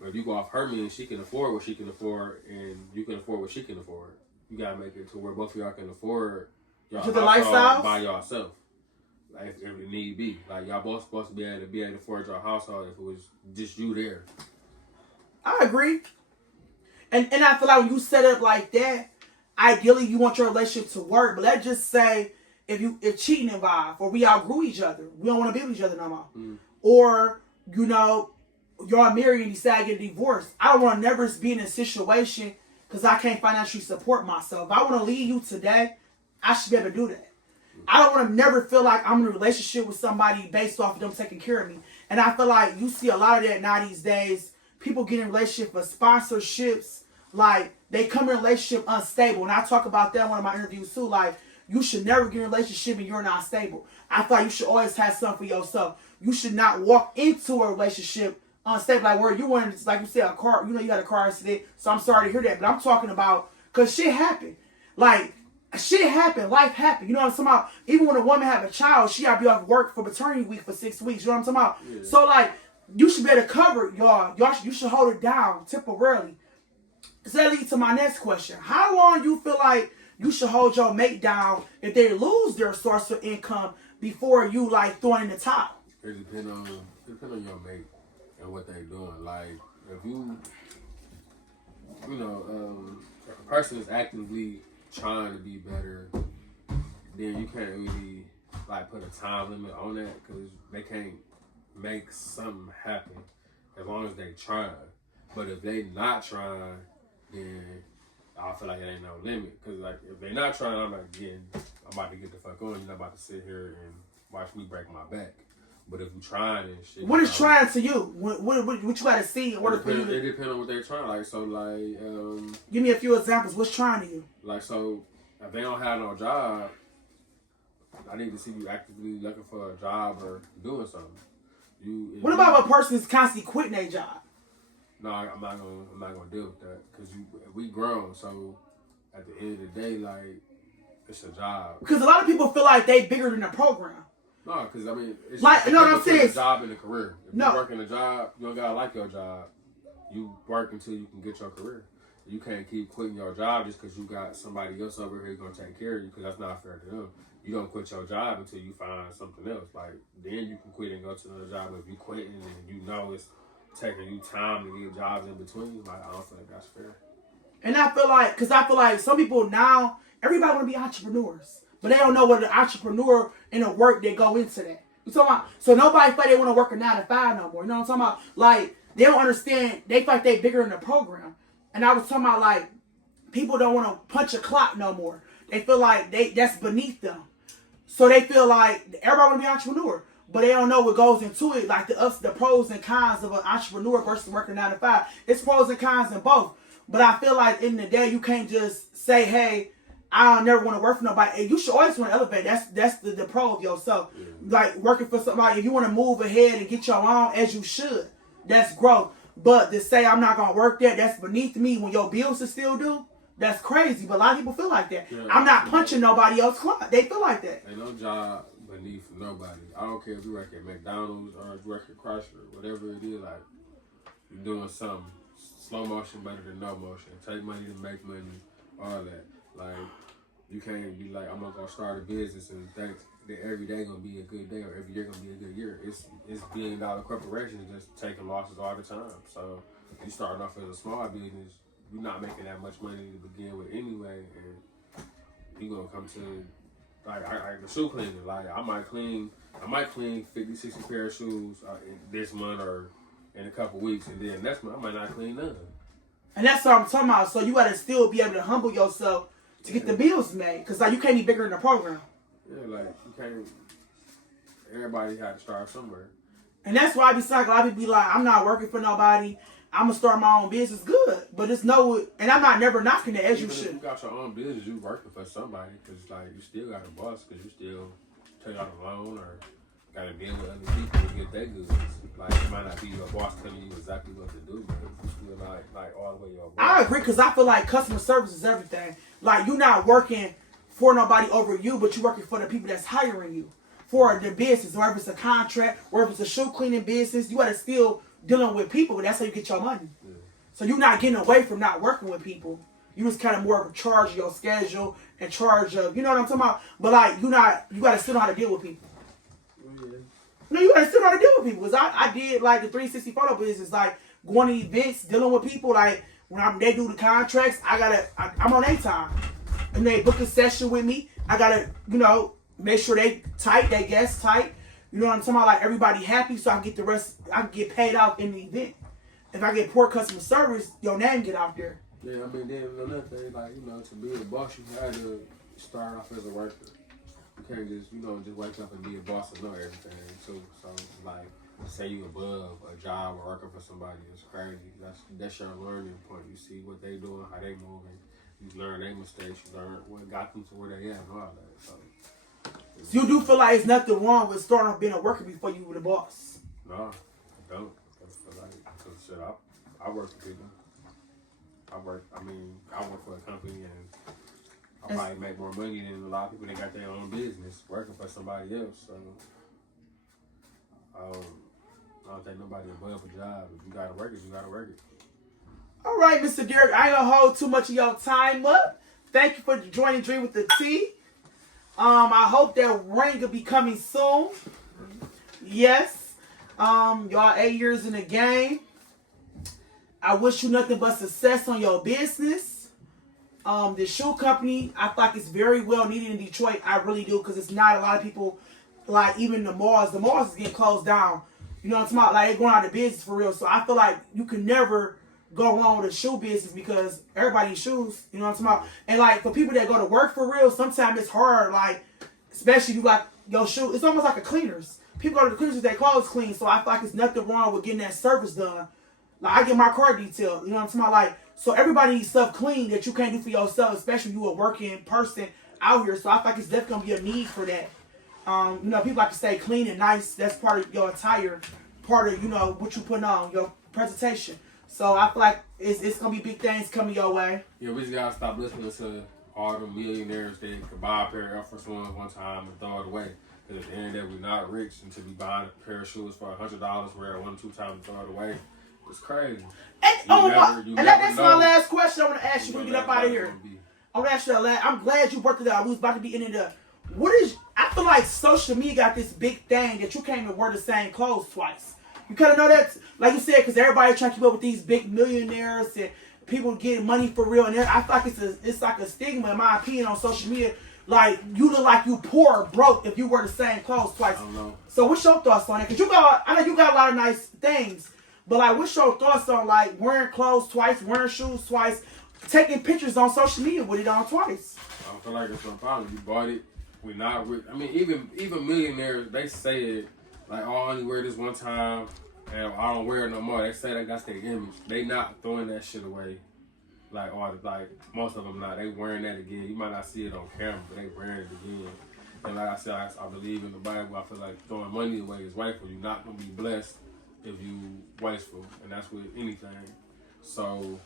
But if you go off her means, she can afford what she can afford, and you can afford what she can afford. You gotta make it to where both of y'all can afford y'all to the lifestyle by yourself. Like if it need be, like y'all both supposed to be able to afford your household if it was just you there. I agree. And I feel like when you set up like that, ideally you want your relationship to work. But let's just say if cheating involved, or we outgrew each other, we don't want to be with each other no more, or y'all married and decide to get a divorce. I don't want to never be in a situation because I can't financially support myself. If I want to leave you today, I should be able to do that. I don't want to never feel like I'm in a relationship with somebody based off of them taking care of me. And I feel like you see a lot of that now these days. People get in relationships for sponsorships. Like, they come in a relationship unstable. And I talk about that in one of my interviews too. Like, you should never get in a relationship and you're not stable. I feel like you should always have something for yourself. You should not walk into a relationship unstable. Like, where you wanted, like you said, a car, you had a car accident. So I'm sorry to hear that. But I'm talking about, because shit happened. Like, shit happened. Life happened. You know what I'm talking about? Even when a woman have a child, she gotta be off work for maternity week for 6 weeks. You know what I'm talking about? Yeah. So, like, you should be able to cover y'all. You should hold it down temporarily. So that leads to my next question. How long you feel like you should hold your mate down if they lose their source of income before you like throwing in the towel? It depends on your mate and what they doing. Like if if a person is actively trying to be better, then you can't really like put a time limit on that because they can't make something happen as long as they trying. But if they not trying, then I feel like it ain't no limit. Cause like if they not trying, I'm about to get the fuck on. You're not about to sit here and watch me break my back. But if you trying and shit, what is trying to you? What you gotta see in order for you? It depends on what they're trying. Like so, like give me a few examples. What's trying to you? Like so, if they don't have no job, I need to see you actively looking for a job or doing something. What about if a person is constantly quitting their job? No, I'm not gonna deal with that because we grown. So at the end of the day, like it's a job. Because a lot of people feel like they bigger than the program. No, because I mean, it's like you know what I'm saying. A job and a career. If you working a job, you don't gotta like your job. You work until you can get your career. You can't keep quitting your job just because you got somebody else over here gonna take care of you. Because that's not fair to them. You don't quit your job until you find something else. Like then you can quit and go to another job. If you quitting and you know it's taking you time to get jobs in between, like I don't feel like that's fair. And I feel like some people now, everybody want to be entrepreneurs, but they don't know what an entrepreneur and the work that go into that. You talking about? So nobody feel like they want to work a 9 to 5 no more. You know what I'm talking about? Like they don't understand. They feel like they bigger in the program. And I was talking about like people don't want to punch a clock no more. They feel like that's beneath them. So they feel like everybody want to be an entrepreneur. But they don't know what goes into it, like the pros and cons of an entrepreneur versus working 9 to 5. It's pros and cons in both. But I feel like in the day, you can't just say, hey, I don't never want to work for nobody. And you should always want to elevate. That's the pro of yourself. Yeah. Like working for somebody, if you want to move ahead and get your own, as you should, that's growth. But to say I'm not gonna work there, that's beneath me when your bills are still due. That's crazy. But a lot of people feel like that. Yeah, I'm not punching nobody else's clock. They feel like that. Ain't no job beneath nobody. I don't care if you work at McDonald's or if you work at Chrysler, whatever it is. Like you're doing something. Slow motion better than no motion. Take money to make money. All that. Like you can't be like I'm gonna go start a business and think that every day gonna be a good day or every year gonna be a good year. It's billion-dollar corporations just taking losses all the time. So you starting off as a small business, you're not making that much money to begin with anyway, and you gonna come to like the shoe cleaner. Like I might clean 50, 60 pair of shoes this month or in a couple weeks, and then next month I might not clean none. And that's what I'm talking about. So you gotta still be able to humble yourself to get the bills made, cause like you can't be bigger than the program. Yeah, like you can't. Everybody had to start somewhere. And that's why I be saying, a lot of people be like, I'm not working for nobody. I'm gonna start my own business. Good, but it's no, and I'm not never knocking it as Even you if should. you got your own business, you working for somebody, cause like you still got a boss, cause you still take out a loan or got to deal with other people to get their goods. Like it might not be your boss telling you exactly what to do, but you still like all the way your boss. I agree, cause I feel like customer service is everything. Like you're not working for nobody over you, but you're working for the people that's hiring you for the business, or if it's a contract, or if it's a shoe cleaning business, you gotta still dealing with people, but that's how you get your money. Yeah. So you're not getting away from not working with people. You just kind of more of a charge of your schedule and charge of, you know what I'm talking about? But like you gotta still know how to deal with people. Yeah. No, you gotta still know how to deal with people. Cause I did like the 360 photo business, like going to events, dealing with people. Like when they do the contracts, I'm on their time. And they book a session with me. I gotta, make sure they tight, they guests tight. You know what I'm talking about? Like everybody happy, so I can get the rest. I can get paid out in the event. If I get poor customer service, your name get out there. Yeah, I mean, then another thing, like to be a boss, you had to start off as a worker. You can't just just wake up and be a boss and know everything too. So like, say you above a job or working for somebody, it's crazy. That's your learning point. You see what they doing, how they moving. You learn their mistakes. You learn what got them to where they at and all that. So you do feel like there's nothing wrong with starting off being a worker before you were the boss? No, I don't. Shit, I work for people. I work for a company and I probably make more money than a lot of people that got their own business working for somebody else. So I don't think nobody above a job. If you gotta work it, you gotta work it. All right, Mr. Derek, I ain't gonna hold too much of your time up. Thank you for joining Dream with the T. I hope that ring will be coming soon. Yes. Y'all 8 years in the game. I wish you nothing but success on your business. The shoe company, I feel like it's very well needed in Detroit. I really do, because it's not a lot of people, like even the malls. The malls is getting closed down. You know what I'm talking about? Like they're going out of business for real. So I feel like you can never go wrong with a shoe business because everybody needs shoes. You know what I'm talking about? And like for people that go to work for real, sometimes it's hard. Like especially if you got your shoe, it's almost like a cleaners. People go to the cleaners with their clothes clean. So I feel like there's nothing wrong with getting that service done. Like I get my car detailed. You know what I'm talking about? Like so everybody needs stuff clean that you can't do for yourself, especially you a working person out here. So I feel like it's definitely gonna be a need for that. People like to stay clean and nice. That's part of your attire, part of what you put on your presentation. So I feel like it's gonna be big things coming your way. Yeah, we just gotta stop listening to all the millionaires that could buy a pair of Air Force Ones one time and throw it away. Because at the end of the day, we're not rich until we buy a pair of shoes for $100, wear it 1 or 2 times and throw it away. It's crazy. And that's my last question I want to ask you when we get up out of here. I want to ask you that. I'm glad you brought it up. We was about to be in it. I feel like social media got this big thing that you can't even wear the same clothes twice. You kind of know that, like you said, because everybody trying to keep up with these big millionaires and people getting money for real. And I feel like it's like a stigma, in my opinion, on social media. Like, you look like you poor or broke if you wear the same clothes twice. I don't know. So what's your thoughts on it? Because I know you got a lot of nice things. But like, what's your thoughts on like wearing clothes twice, wearing shoes twice, taking pictures on social media with it on twice? I don't feel like it's no problem. You bought it. We're not rich. I mean, even millionaires, they say it like, oh, I only wear this one time and I don't wear it no more. They say that that's their image. They not throwing that shit away Like, or like most of them not. They wearing that again. You might not see it on camera, but they wearing it again. And like I said, I believe in the Bible. I feel like throwing money away is wasteful. You're not gonna be blessed if you wasteful, and that's with anything. So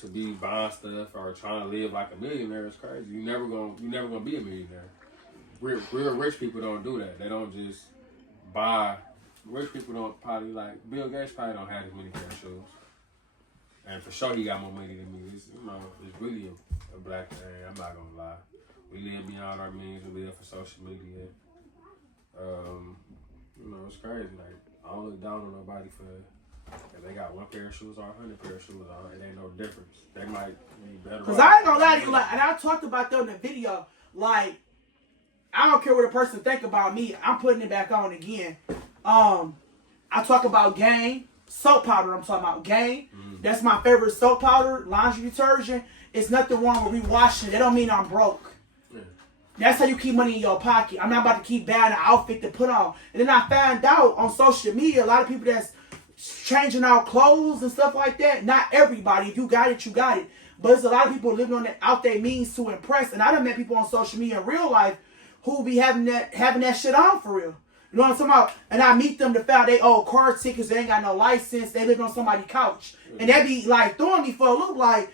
to be buying stuff or trying to live like a millionaire is crazy. You never gonna be a millionaire. Real rich people don't do that. They don't just buy. Rich people don't probably like Bill Gates probably don't have as many pair of shoes. And for sure he got more money than me. It's, it's really a black thing. I'm not gonna lie. We live beyond our means. We live for social media. It's crazy. Like I don't look down on nobody for if they got one pair of shoes or 100 pair of shoes on. It ain't no difference. They might be better. Cause I ain't gonna lie to you, like, and I talked about that in the video. Like, I don't care what a person think about me. I'm putting it back on again. I talk about Gain soap powder. I'm talking about Gain. That's my favorite soap powder, laundry detergent. It's nothing wrong with rewashing. That don't mean I'm broke. That's how you keep money in your pocket. I'm not about to keep buying an outfit to put on. And then I found out on social media, a lot of people that's changing out clothes and stuff like that. Not everybody. If you got it, you got it. But there's a lot of people living on that out their means to impress. And I done met people on social media in real life who be having that shit on for real. You know what I'm talking about? And I meet them to find they owe car tickets, they ain't got no license, they live on somebody's couch. And they be like throwing me for a loop. Like,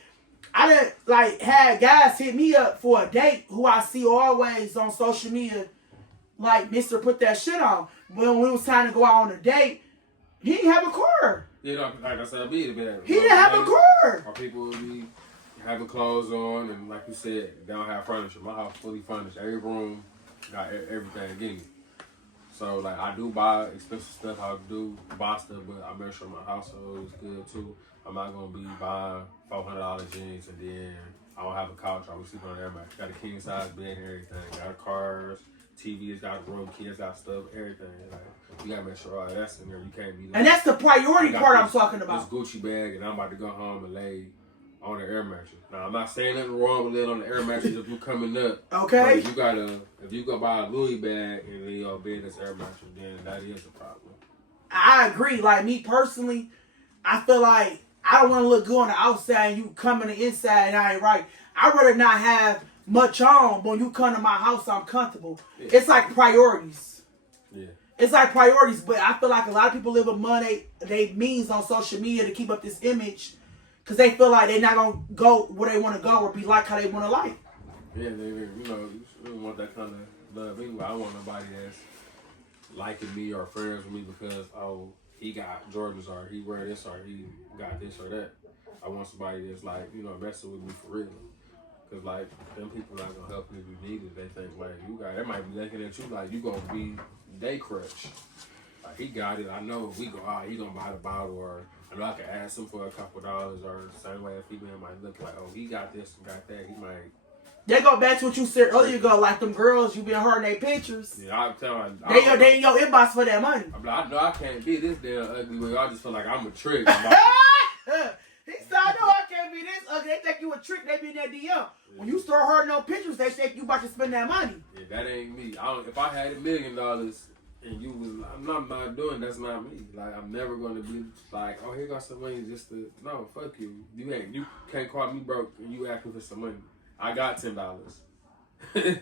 I done like had guys hit me up for a date who I see always on social media, like, Mr. Put that shit on. When it was time to go out on a date, he didn't have a car. You know, like I said, he didn't have a car. Or people would be having clothes on, and like you said, they don't have furniture. My house fully furnished. Every room got everything in it. So, like, I do buy expensive stuff. I do buy stuff, but I make sure my household is good, too. I'm not going to be buying $400 jeans and then I don't have a couch. I was sleeping on everybody. Got a king-size bed and everything. Got cars, TVs, got room, kids got stuff, everything. Like, you got to make sure all that's in there. You can't be like, and that's the priority part I'm talking about. This Gucci bag, and I'm about to go home and lay on the air mattress. Now, I'm not saying nothing wrong with laying on the air mattress if you coming up. Okay. But if you go buy a Louis bag and lay your bed as air mattress, then that is a problem. I agree. Like, me personally, I feel like I don't want to look good on the outside and you come on the inside and I ain't right. I'd rather not have much on, but when you come to my house, I'm comfortable. Yeah. It's like priorities. Yeah. It's like priorities, but I feel like a lot of people live with money, they means on social media to keep up this image because they feel like they're not going to go where they want to go or be like how they want to like. Yeah, you don't want that kind of love anyway. I don't want nobody that's liking me or friends with me because, oh, he got Jordans or he wear this or he got this or that. I want somebody that's like, messing with me for real. Because, like, them people not going to help you if you need it. They think, like, they might be looking at you like you going to be day crutch. Like, he got it. I know if we go out, he going to buy the bottle or I know I can ask him for a couple dollars or the same way a female might look like, oh, he got this and got that. He might. They go back to what you said earlier ago, like them girls you been hurting their pictures. Yeah, I'm telling you. They in your inbox for that money. I know I can't be this damn ugly way. I just feel like I'm a trick. He said, I know I can't be this ugly. They think you a trick, they be in that DM. Yeah. When you start hurting those pictures, they think you about to spend that money. Yeah, that ain't me. If I had $1 million and you was, I'm not doing, that's not me. Like, I'm never going to be like, oh, here got some money just to, no, fuck you. You can't call me broke and you asking for some money. I got $10.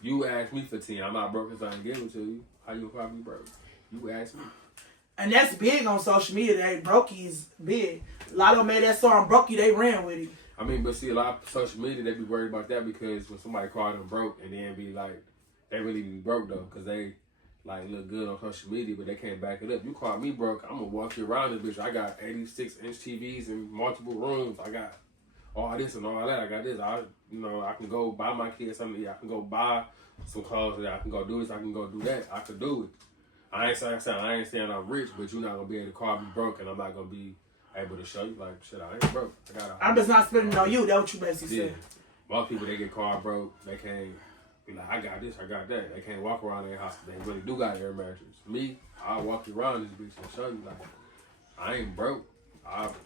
You asked me for 10. I'm not broke because I didn't give it to you. How you gonna call me broke? You asked me. And that's big on social media. That brokey is big. A lot of them made that song brokey. They ran with it. I mean, but see, a lot of social media they be worried about that because when somebody call them broke and then be like, they really be broke though because they like look good on social media, but they can't back it up. You call me broke, I'm gonna walk you around this bitch. I got 86-inch TVs in multiple rooms. I got all this and all that. I got this. I can go buy my kids something. I can go buy some clothes. I can go do this. I can go do that. I could do it. I ain't saying I'm rich, but you're not gonna be able to call me broke, and I'm not gonna be able to show you like shit. I ain't broke. I'm just not spending on you. That's what you basically said. Most people they get called broke. They can't be like, I got this, I got that. They can't walk around their house. They really do got air mattress. Me, I'll walk you around this bitch and show you like I ain't broke.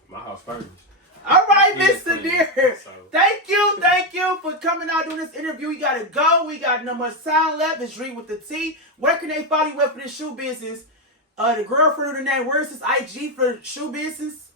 My house furnished. All right, Mr. Deer. So. Thank you for coming out doing this interview. We gotta go. We got no more sound left. It's Reed with the T. Where can they follow you at for this shoe business? The girlfriend of the name. Where's this IG for shoe business?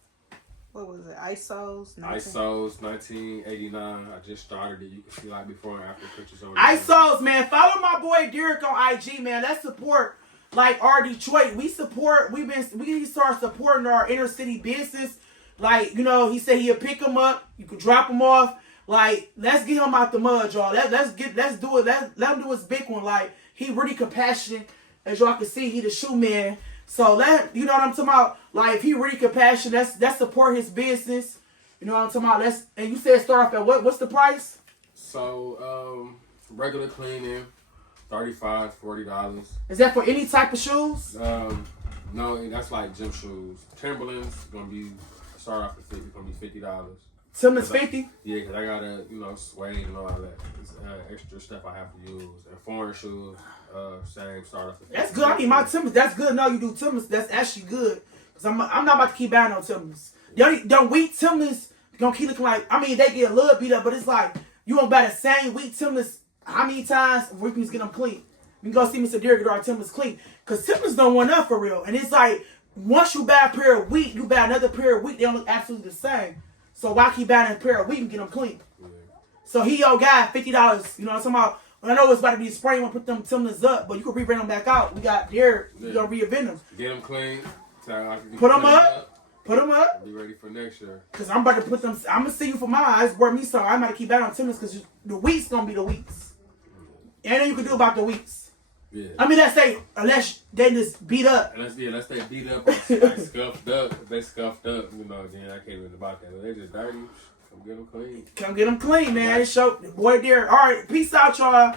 what was it? ISOs. ISOs 1989. I just started it. You can see like before and after pictures on ISOs, man. Follow my boy Derek on IG, man. Let's support like our Detroit. We start supporting our inner city business. Like, you know, he said he'll pick them up. You can drop them off. Like, let's get him out the mud, y'all. Let's do it. Let him do his big one. Like, he really compassionate. As y'all can see, he the shoe man. So you know what I'm talking about? Like, if he really compassionate, let's support his business. You know what I'm talking about? And you said start off at what's the price? So, regular cleaning, $35, $40. Is that for any type of shoes? No, that's like gym shoes. Timberlands gonna be start off at $50. Gonna be $50. Timberlands 50? Yeah, because I gotta, suede and all that. It's extra stuff I have to use. And foreign shoes, same start off at $50. That's good. I mean, my Timberlands, that's good. No, you do Timberlands. That's actually good. Because I'm not about to keep buying on Timberlands. The wheat Timberlands gonna keep looking like, I mean, they get a little beat up, but it's like, you won't buy the same wheat Timberlands how many times we can just get them clean. You can go see Mr. Derek get our Timberlands clean. Because Timberlands don't want up for real. And it's like, once you buy a pair of wheat, you buy another pair of wheat, they don't look absolutely the same. So why keep buying a pair of wheat and get them clean? Yeah. So he your guy, $50. You know what I'm talking about? I know it's about to be spring, we'll put them Timberlands up, but you can rebring them back out. We got Derek, you gonna reinvent them. Get them clean. Put them up. Put them up. Be ready for next year. Because I'm about to put them, I'm gonna see you for my eyes, worth me so I might keep buying on Timberlands because the wheat's gonna be the wheats. And then you can do about the wheats. Yeah. I mean, unless they just beat up. Unless they beat up or like scuffed up. If they scuffed up, then I can't really about that. If they just dirty, come get them clean. Come get them clean, man. Show boy there. All right, peace out, y'all.